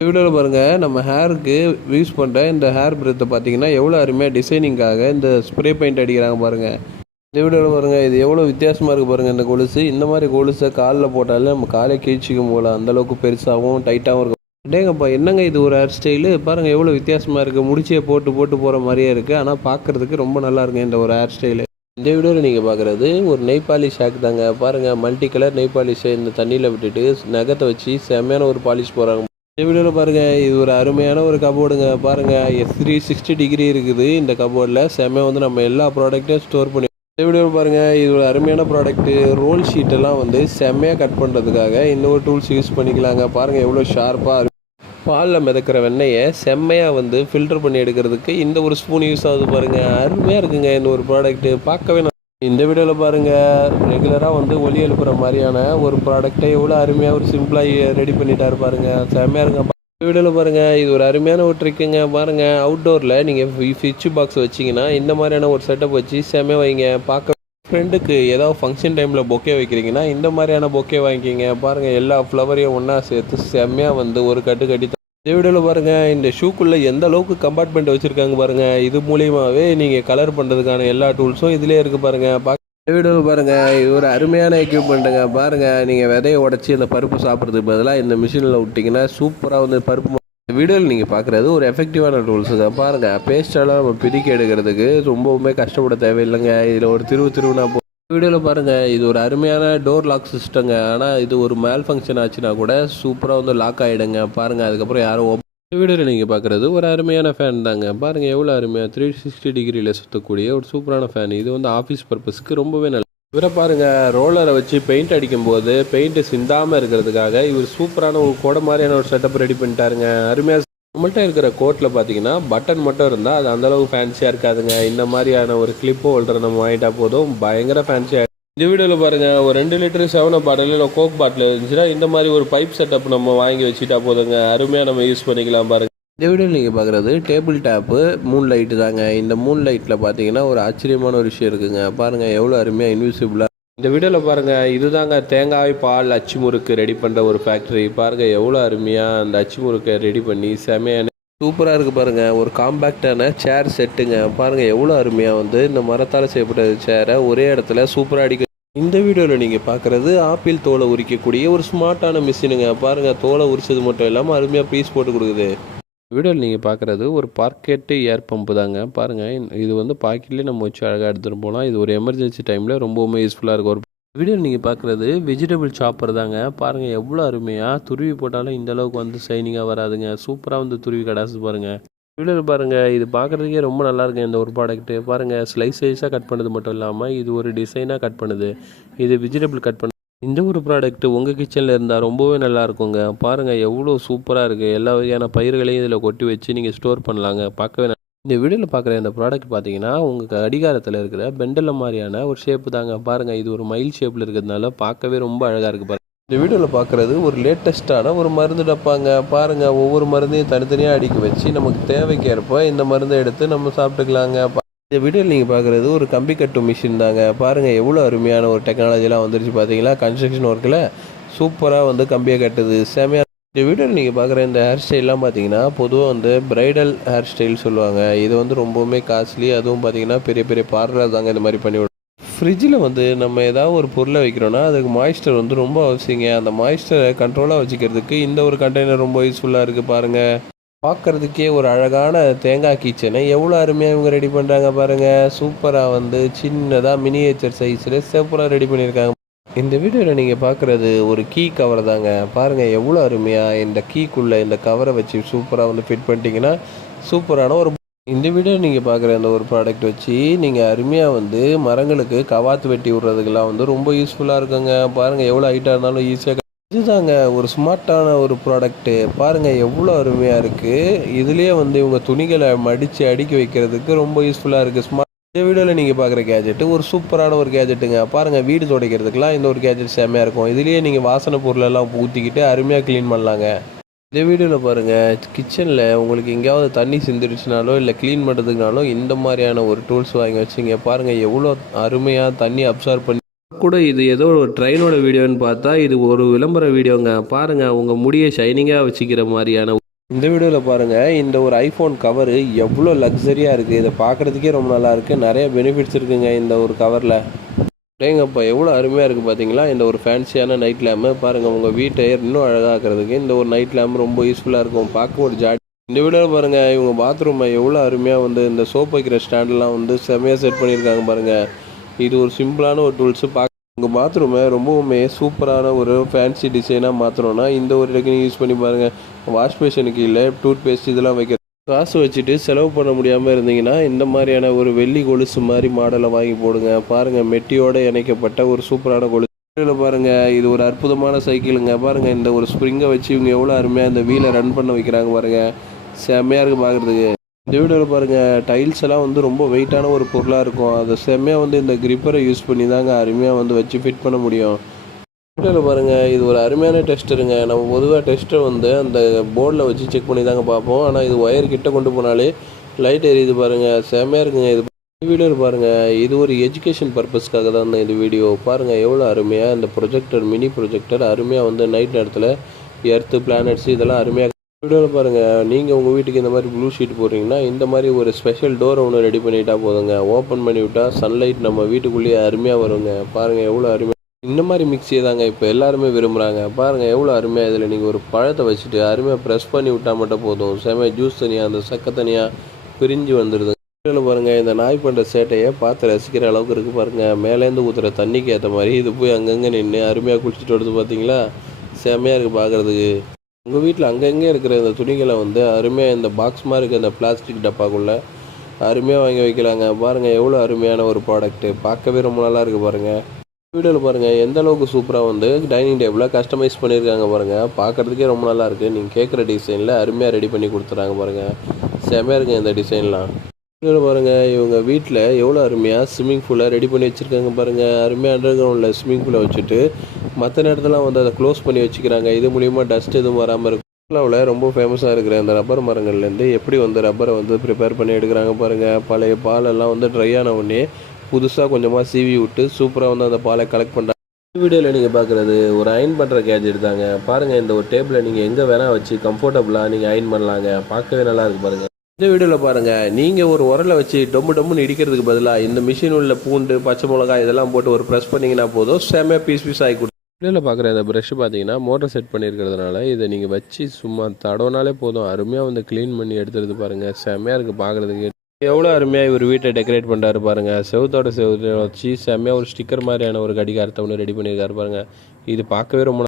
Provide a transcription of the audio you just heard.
வீடியோவில் பாருங்கள் நம்ம ஹேருக்கு யூஸ் பண்ணுற இந்த ஹேர் பிரெத்தை பார்த்தீங்கன்னா எவ்வளோ அருமையாக டிசைனிங்காக இந்த ஸ்ப்ரே பெயிண்ட் அடிக்கிறாங்க பாருங்கள் இந்த வீடியோவில் பாருங்கள் இது எவ்வளோ வித்தியாசமாக இருக்குது பாருங்கள் இந்த கொலுசு. இந்த மாதிரி கொலுசை காலில் போட்டாலே நம்ம காலை கிழிச்சிக்கும் போல் அந்தளவுக்கு பெருசாகவும் டைட்டாகவும் இருக்கும். டேங்கப்பா என்னங்க இது ஒரு ஹேர் ஸ்டைலு பாருங்கள் எவ்வளோ வித்தியாசமாக இருக்குது முடிச்சியை போட்டு போட்டு போகிற மாதிரியே இருக்குது ஆனால் பார்க்குறதுக்கு ரொம்ப நல்லா இருக்குங்க இந்த ஒரு ஹேர் ஸ்டைலு இந்த வீடியோவில் நீங்கள் பார்க்குறது ஒரு நெய் பாலிஷ் ஹேக் தாங்க. பாருங்கள் மல்டி கலர் நெய் பாலிஷை இந்த தண்ணியில் விட்டுட்டு நகத்தை வச்சு செம்மையான ஒரு பாலிஷ் போகிறாங்க இந்த வீடியோவில் பாருங்கள் இது ஒரு அருமையான ஒரு கபோர்டுங்க பாருங்கள் எஸ் த்ரீ சிக்ஸ்டி டிகிரி இருக்குது இந்த கபோர்டில் செம்மையாக வந்து நம்ம எல்லா ப்ராடக்ட்டையும் ஸ்டோர் பண்ணி இந்த வீடியோவில் பாருங்கள் இது ஒரு அருமையான ப்ராடக்ட்டு ரோல் ஷீட்டெல்லாம் வந்து செம்மையாக கட் பண்ணுறதுக்காக இன்னொரு டூல்ஸ் யூஸ் பண்ணிக்கலாங்க. பாருங்கள் எவ்வளோ ஷார்ப்பாக பாலில் மிதக்கிற வெண்ணெயை செம்மையாக வந்து ஃபில்டர் பண்ணி எடுக்கிறதுக்கு இந்த ஒரு ஸ்பூன் யூஸ் ஆகுது பாருங்கள் அருமையாக இருக்குங்க இந்த ஒரு ப்ராடக்ட்டு பார்க்கவே இந்த வீடியோவில் பாருங்கள் ரெகுலராக வந்து ஒலி எழுப்புற மாதிரியான ஒரு ப்ராடக்டை எவ்வளோ அருமையாக ஒரு சிம்பிளாக ரெடி பண்ணிட்டாரு பாருங்கள் செம்மையாக இருங்க இந்த வீடியோவில் பாருங்கள் இது ஒரு அருமையான ஒரு ட்ரிக்குங்க பாருங்கள் அவுட்டோரில் நீங்கள் ஸ்விட்ச் பாக்ஸ் வச்சிங்கன்னா இந்த மாதிரியான ஒரு செட்டப் வச்சு செம்மையாக வைங்க. பார்க்க ஃப்ரெண்டுக்கு ஏதாவது ஃபங்க்ஷன் டைமில் பொக்கே வைக்கிறீங்கன்னா இந்த மாதிரியான பொக்கே வாங்கிக்கிங்க. பாருங்கள் எல்லா ஃப்ளவரையும் ஒன்றா சேர்த்து செம்மையாக வந்து ஒரு கட்டு கட்டி இந்த வீடியோவில் பாருங்கள் இந்த ஷூக்குள்ளே எந்த அளவுக்கு கம்பார்ட்மெண்ட் வச்சுருக்காங்க பாருங்கள் இது மூலியமாகவே நீங்கள் கலர் பண்ணுறதுக்கான எல்லா டூல்ஸும் இதிலே இருக்குது பாருங்கள் பா இந்த வீடியோவில் பாருங்கள் இது ஒரு அருமையான எக்யூப்மெண்ட்டுங்க பாருங்கள் நீங்கள் விதையை உடச்சி அந்த பருப்பு சாப்பிட்றதுக்கு பதிலாக இந்த மிஷினில் விட்டிங்கன்னா சூப்பராக வந்து பருப்பு இந்த வீடியோவில் நீங்கள் பார்க்குறது ஒரு எஃபெக்டிவான டூல்ஸுங்க பாருங்கள் பேஸ்டெல்லாம் நம்ம பிரிக்க எடுக்கிறதுக்கு ரொம்பவுமே கஷ்டப்பட தேவையில்லைங்க. இதில் ஒரு திருவு திருவுனா போ வீடியோவில் பாருங்கள் இது ஒரு அருமையான டோர் லாக் சிஸ்டங்க ஆனால் இது ஒரு மேல் ஃபங்க்ஷன் ஆச்சுன்னா கூட சூப்பராக வந்து லாக் ஆகிடுங்க பாருங்கள் அதுக்கப்புறம் யாரும் இந்த வீடியோவில் நீங்கள் பார்க்குறது ஒரு அருமையான ஃபேன் தாங்க. பாருங்கள் எவ்வளோ அருமையாக த்ரீ சிக்ஸ்டி டிகிரியில் சுற்றக்கூடிய ஒரு சூப்பரான ஃபேன் இது வந்து ஆஃபீஸ் பர்பஸ்க்கு ரொம்பவே நல்ல இவரை பாருங்கள் ரோலரை வச்சு பெயிண்ட் அடிக்கும்போது பெயிண்ட்டு சிந்தாமல் இருக்கிறதுக்காக இவர் சூப்பரான ஒரு கொடை மாதிரியான ஒரு செட்டப் ரெடி பண்ணிட்டாருங்க. அருமையாக நம்மள்ட்ட இருக்கிற கோட்டில் பார்த்தீங்கன்னா பட்டன் மட்டும் இருந்தால் அது அந்தளவுக்கு ஃபேன்சியாக இருக்காதுங்க. இந்த மாதிரியான ஒரு கிளிப்பு ஹோல்டர் நம்ம வாங்கிட்டா போதும். பயங்கர ஃபேன்சியாக இந்த வீடியோவில் பாருங்கள் ஒரு ரெண்டு லிட்டர் செவன் பாட்டில் இல்லை கோக் பாட்டில் இருந்துச்சுன்னா இந்த மாதிரி ஒரு பைப் செட்டப் நம்ம வாங்கி வச்சுட்டா போதுங்க. அருமையாக நம்ம யூஸ் பண்ணிக்கலாம் பாருங்கள் இந்த வீடியோவில் நீங்கள் பார்க்குறது டேபிள் டேப்பு மூன் லைட்டு தாங்க. இந்த மூன் லைட்டில் பார்த்தீங்கன்னா ஒரு ஆச்சரியமான ஒரு விஷயம் இருக்குங்க. பாருங்கள் எவ்வளோ அருமையாக இன்விசிபிளாக இந்த வீடியோவில் பாருங்கள் இதுதாங்க தேங்காய் பால் அச்சு முறுக்கு ரெடி பண்ணுற ஒரு ஃபேக்ட்ரி பாருங்கள் எவ்வளோ அருமையாக அந்த அச்சு முறுக்கை ரெடி பண்ணி செமையான சூப்பராக இருக்குது பாருங்கள் ஒரு காம்பேக்டான சேர் செட்டுங்க பாருங்கள் எவ்வளோ அருமையாக வந்து இந்த மரத்தால் செய்யப்பட்ட சேரை ஒரே இடத்துல சூப்பராக அடிக்க இந்த வீடியோவில் நீங்கள் பார்க்குறது ஆப்பிள் தோலை உரிக்கக்கூடிய ஒரு ஸ்மார்ட்டான மிஷினுங்க பாருங்கள் தோலை உரிச்சது மட்டும் இல்லாமல் அருமையாக பீஸ் போட்டு கொடுக்குது. வீடியோவில் நீங்கள் பார்க்குறது ஒரு பார்க்கெட்டு ஏர் பம்பு தாங்க. பாருங்கள் இது வந்து பாக்கெட்லேயே நம்ம வச்சு அழகாக எடுத்துகிட்டு போகலாம் இது ஒரு எமர்ஜென்சி டைமில் ரொம்பவுமே யூஸ்ஃபுல்லாக இருக்கும். ஒரு வீடியோவில் நீங்கள் பார்க்குறது வெஜிடபிள் சாப்பர் தாங்க. பாருங்கள் எவ்வளோ அருமையாக துருவி போட்டாலும் இந்த அளவுக்கு வந்து ஷைனிங்காக வராதுங்க. சூப்பராக வந்து துருவி கடாசு பாருங்கள் வீடியோவில் பாருங்கள் இது பார்க்குறதுக்கே ரொம்ப நல்லாயிருக்கும் இந்த ஒரு ப்ராடக்ட்டு பாருங்கள் ஸ்லைஸ் சைஸாக கட் பண்ணது மட்டும் இல்லாமல் இது ஒரு டிசைனாக கட் பண்ணுது. இது வெஜிடபிள் கட் பண்ண இந்த ஒரு ப்ராடக்ட்டு உங்கள் கிச்சனில் இருந்தால் ரொம்பவே நல்லா இருக்குங்க. பாருங்கள் எவ்வளோ சூப்பராக இருக்குது எல்லா வகையான பயிர்களையும் இதில் கொட்டி வச்சு நீங்கள் ஸ்டோர் பண்ணலாங்க. பார்க்கவே இந்த வீடியோவில் பார்க்குற இந்த ப்ராடக்ட் பார்த்தீங்கன்னா உங்கள் அடிகாரத்தில் இருக்கிற பெண்டல மாதிரியான ஒரு ஷேப்பு தாங்க. பாருங்கள் இது ஒரு மயில் ஷேப்பில் இருக்கிறதுனால பார்க்கவே ரொம்ப அழகாக இருக்குது பாருங்கள் இந்த வீடியோவில் பார்க்குறது ஒரு லேட்டஸ்ட்டான ஒரு மருந்து டப்பாங்க. பாருங்கள் ஒவ்வொரு மருந்தையும் தனித்தனியாக அடிக்க வச்சு நமக்கு தேவைக்கேற்ப இந்த மருந்தை எடுத்து நம்ம சாப்பிட்டுக்கலாங்க. பா- இந்த வீடியோவில் நீங்கள் பார்க்குறது ஒரு கம்பி கட்டும் மிஷின் தாங்க. பாருங்கள் எவ்வளோ அருமையான ஒரு டெக்னாலஜிலாம் வந்துருச்சு பார்த்தீங்களா கன்ஸ்ட்ரக்ஷன் ஒர்க்கில் சூப்பராக வந்து கம்பியை கட்டுது. செமையாக இந்த வீடியோவில் நீங்கள் பார்க்குற இந்த ஹேர் ஸ்டைல்லாம் பார்த்தீங்கன்னா பொதுவாக வந்து பிரைடல் ஹேர் ஸ்டைல் சொல்லுவாங்க. இது வந்து ரொம்பவுமே காஸ்ட்லி அதுவும் பார்த்தீங்கன்னா பெரிய பெரிய பார்லர் தாங்க இந்த மாதிரி பண்ணி ஃப்ரிட்ஜில் வந்து நம்ம ஏதாவது ஒரு பொருளை வைக்கிறோன்னா அதுக்கு மாய்ஸ்டர் வந்து ரொம்ப அவசியங்க. அந்த மாய்ஸ்டரை கண்ட்ரோலாக வச்சுக்கிறதுக்கு இந்த ஒரு கண்டெய்னர் ரொம்ப யூஸ்ஃபுல்லாக இருக்குது பாருங்கள் பார்க்குறதுக்கே ஒரு அழகான தேங்காய் கிச்சனை. எவ்வளோ அருமையாக இவங்க ரெடி பண்ணுறாங்க பாருங்கள் சூப்பராக வந்து சின்னதாக மினியேச்சர் சைஸில் சூப்பராக ரெடி பண்ணியிருக்காங்க இந்த வீடியோவில் நீங்கள் பார்க்குறது ஒரு கீ கவர் தாங்க. பாருங்கள் எவ்வளோ அருமையாக இந்த கீக்குள்ளே இந்த கவரை வச்சு சூப்பராக வந்து ஃபிட் பண்ணிட்டீங்கன்னா சூப்பரான ஒரு இந்த வீடியோ நீங்கள் பார்க்குற இந்த ஒரு ப்ராடக்ட் வச்சு நீங்கள் அருமையாக வந்து மரங்களுக்கு கவாத்து வெட்டி விட்றதுக்கெல்லாம் வந்து ரொம்ப யூஸ்ஃபுல்லாக இருக்குங்க. பாருங்கள் எவ்வளோ ஹைட்டாக இருந்தாலும் ஈஸியாக இதுதாங்க ஒரு ஸ்மார்ட்டான ஒரு ப்ராடக்ட்டு பாருங்கள் எவ்வளோ அருமையாக இருக்குது இதுலேயே வந்து இவங்க துணிகளை மடித்து அடுக்கி வைக்கிறதுக்கு ரொம்ப யூஸ்ஃபுல்லாக இருக்குது ஸ்மார்ட் இந்த வீடியோவில் நீங்கள் பார்க்குற கேஜெட்டு ஒரு சூப்பரான ஒரு கேஜெட்டுங்க பாருங்கள் வீடு துடைக்கிறதுக்கெலாம் இந்த ஒரு கேஜெட் செம்மையாக இருக்கும். இதுலேயே நீங்கள் வாசனை பொருளெல்லாம் ஊற்றிக்கிட்டு அருமையாக க்ளீன் பண்ணலாங்க. இந்த வீடியோவில் பாருங்கள் கிச்சனில் உங்களுக்கு எங்கேயாவது தண்ணி சிந்திருச்சுனாலோ இல்லை க்ளீன் பண்ணுறதுக்குனாலோ இந்த மாதிரியான ஒரு டூல்ஸ் வாங்கி வச்சுங்க. பாருங்கள் எவ்வளோ அருமையாக தண்ணி அப்சர்வ் பண்ணி கூட இது ஏதோ ஒரு ட்ரெயினோட வீடியோன்னு பார்த்தா இது ஒரு விளம்பர வீடியோங்க பாருங்கள் உங்கள் முடியை ஷைனிங்காக வச்சுக்கிற மாதிரியான இந்த வீடியோவில் பாருங்கள் இந்த ஒரு ஐஃபோன் கவரு எவ்வளோ லக்ஸரியாக இருக்குது இதை பார்க்குறதுக்கே ரொம்ப நல்லா இருக்குது நிறைய பெனிஃபிட்ஸ் இருக்குங்க இந்த ஒரு கவரில் டேங்கப்பா எவ்வளோ அருமையாக இருக்குது பார்த்தீங்களா இந்த ஒரு ஃபேன்சியான நைட் லேம்பு பாருங்கள் உங்கள் வீட்டை இன்னும் அழகாக்கிறதுக்கு இந்த ஒரு நைட் லேம்பு ரொம்ப யூஸ்ஃபுல்லாக இருக்கும். பார்க்க ஒரு ஜாடி இந்த வீடியோவில் பாருங்கள் இவங்க பாத்ரூமை எவ்வளோ அருமையாக வந்து இந்த சோப் வைக்கிற ஸ்டாண்டெலாம் வந்து செம்மையாக செட் பண்ணியிருக்காங்க பாருங்கள் இது ஒரு சிம்பிளான ஒரு டூல்ஸு பார்க்க உங்கள் பாத்ரூமை ரொம்பவுமே சூப்பரான ஒரு ஃபேன்சி டிசைனாக மாற்றணும்னா இந்த ஒரு டெக்னிக் யூஸ் பண்ணி பாருங்கள் வாஷ் பேஷனுக்கு இல்லை டூத் பேஸ்ட் இதெல்லாம் வைக்க காசு வச்சுட்டு செலவு பண்ண முடியாமல் இருந்தீங்கன்னா இந்த மாதிரியான ஒரு வெள்ளி கொலுசு மாதிரி மாடலை வாங்கி போடுங்க. பாருங்கள் மெட்டியோடு இணைக்கப்பட்ட ஒரு சூப்பரான கொலுசு. இதில் பாருங்கள் இது ஒரு அற்புதமான சைக்கிளுங்க பாருங்கள் இந்த ஒரு ஸ்ப்ரிங்கை வச்சு இவங்க எவ்வளோ அருமையாக இந்த வீலை ரன் பண்ண வைக்கிறாங்க பாருங்கள் செம்மையாக இருக்குது பார்க்குறதுக்கு இந்த வீடியோவில் பாருங்கள் டைல்ஸ் எல்லாம் வந்து ரொம்ப வெயிட்டான ஒரு பொருளாக இருக்கும். அதை செம்மையாக வந்து இந்த கிரிப்பரை யூஸ் பண்ணி தாங்க அருமையாக வந்து வச்சு ஃபிட் பண்ண முடியும். வீடியோவில் பாருங்கள் இது ஒரு அருமையான டெஸ்டருங்க நம்ம பொதுவாக டெஸ்ட்டை வந்து அந்த போர்டில் வச்சு செக் பண்ணி தாங்க பார்ப்போம். ஆனால் இது ஒயர் கிட்ட கொண்டு போனாலே லைட் எரியுது பாருங்கள் செம்மையாக இருக்குங்க. இது வீடியோவில் பாருங்கள் இது ஒரு எஜுகேஷன் பர்பஸ்க்காக தான் இந்த வீடியோ பாருங்கள் எவ்வளோ அருமையாக இந்த ப்ரொஜெக்டர் மினி ப்ரொஜெக்டர் அருமையாக வந்து நைட் நேரத்தில் எர்த்து பிளானட்ஸ் இதெல்லாம் அருமையாக வீடியோவில் பாருங்கள் நீங்கள் உங்கள் வீட்டுக்கு இந்த மாதிரி ப்ளூ ஷீட் போடுறீங்கன்னா இந்த மாதிரி ஒரு ஸ்பெஷல் டோர் ஒன்று ரெடி பண்ணிட்டா போதுங்க. ஓப்பன் பண்ணி விட்டால் சன்லைட் நம்ம வீட்டுக்குள்ளேயே அருமையாக வருங்க. பாருங்கள் எவ்வளோ அருமையாக இந்த மாதிரி மிக்சியை தாங்க இப்போ எல்லாருமே விரும்புகிறாங்க பாருங்கள் எவ்வளோ அருமையாக இதில் நீங்கள் ஒரு பழத்தை வச்சுட்டு அருமையாக ப்ரெஸ் பண்ணி விட்டால் மட்டும் போதும். செம ஜூஸ் தனியாக அந்த சக்கை தனியாக பிரிஞ்சு வந்துடுது வீடியோவில் பாருங்கள் இந்த நாய் பண்ணுற சேட்டையை பார்த்து ரசிக்கிற அளவுக்கு இருக்குது பாருங்கள் மேலேருந்து ஊற்றுற தண்ணிக்கு ஏற்ற மாதிரி இது போய் அங்கங்கே நின்று அருமையாக குளிச்சுட்டு வருது பார்த்தீங்களா செம்மையாக இருக்குது பார்க்குறதுக்கு உங்கள் வீட்டில் அங்கங்கே இருக்கிற இந்த துணிகளை வந்து அருமையாக இந்த பாக்ஸ் மாதிரி இருக்க இந்த பிளாஸ்டிக் டப்பாக்குள்ளே அருமையாக வாங்கி வைக்கலாங்க பாருங்கள் எவ்வளோ அருமையான ஒரு ப்ராடக்ட்டு பார்க்கவே ரொம்ப நல்லா இருக்குது பாருங்கள் வீடியோவில் பாருங்கள் எந்த அளவுக்கு சூப்பராக வந்து டைனிங் டேபிளாக கஸ்டமைஸ் பண்ணியிருக்காங்க பாருங்கள் பார்க்குறதுக்கே ரொம்ப நல்லா இருக்குது நீங்கள் கேட்குற டிசைனில் அருமையாக ரெடி பண்ணி கொடுத்துறாங்க பாருங்கள் செம்மையாக இருக்குங்க இந்த டிசைன்லாம் வீடியோவில் பாருங்கள் இவங்க வீட்டில் எவ்வளோ அருமையாக ஸ்விம்மிங் பூலை ரெடி பண்ணி வச்சுருக்காங்க பாருங்கள் அருமையாக அண்டர் கிரவுண்டில் ஸ்விம்மிங் பூலை வச்சுட்டு மற்ற நேரத்துலாம் வந்து அதை க்ளோஸ் பண்ணி வச்சுக்கிறாங்க. இது மூலிமா டஸ்ட் எதுவும் வராமல் இருக்கும். கேரளாவில் ரொம்ப ஃபேமஸாக இருக்கிற அந்த ரப்பர் மரங்கள்லேருந்து எப்படி வந்து ரப்பரை வந்து ப்ரிப்பேர் பண்ணி எடுக்கிறாங்க பாருங்கள் பழைய பாலெல்லாம் வந்து ட்ரை ஆன உடனே புதுசாக கொஞ்சமாக சீவி விட்டு சூப்பராக வந்து அந்த பாலை கலெக்ட் பண்ணுறாங்க வீடியோவில் நீங்கள் பார்க்குறது ஒரு அயன் பண்ணுற கேஜெட் தாங்க. பாருங்கள் இந்த ஒரு டேபிளை நீங்கள் எங்கே வேணால் வச்சு கம்ஃபர்டபுளாக நீங்கள் அயன் பண்ணலாங்க. பார்க்கவே நல்லா இருக்கு பாருங்கள் இந்த வீடியோவில் பாருங்கள் நீங்கள் ஒரு உரலை வச்சு டொம்மு டொம்முன்னு இடிக்கிறதுக்கு பதிலாக இந்த மிஷின் உள்ள பூண்டு பச்சை மிளகாய் இதெல்லாம் போட்டு ஒரு ப்ரெஸ் பண்ணிங்கன்னா போதும். செம்மையாக பீஸ் பீஸ் ஆகி கொடுக்கும் பார்க்குற இந்த ப்ரஷ் பார்த்தீங்கன்னா மோட்டர் செட் பண்ணியிருக்கிறதுனால இதை நீங்கள் வச்சு சும்மா தடவுனாலே போதும். அருமையாக வந்து க்ளீன் பண்ணி எடுத்துருது பாருங்கள் செம்மையாக இருக்குது பார்க்குறதுக்கு. எவ்வளோ அருமையாக இவர் வீட்டை டெக்கரேட் பண்ணுறாரு பாருங்கள் செவுத்தோட செவத்தை வச்சு செம்மையாக ஒரு ஸ்டிக்கர் மாதிரியான ஒரு கடிகாரத்தை ஒன்று ரெடி பண்ணியிருக்காரு பாருங்கள் இது பார்க்கவே ரொம்ப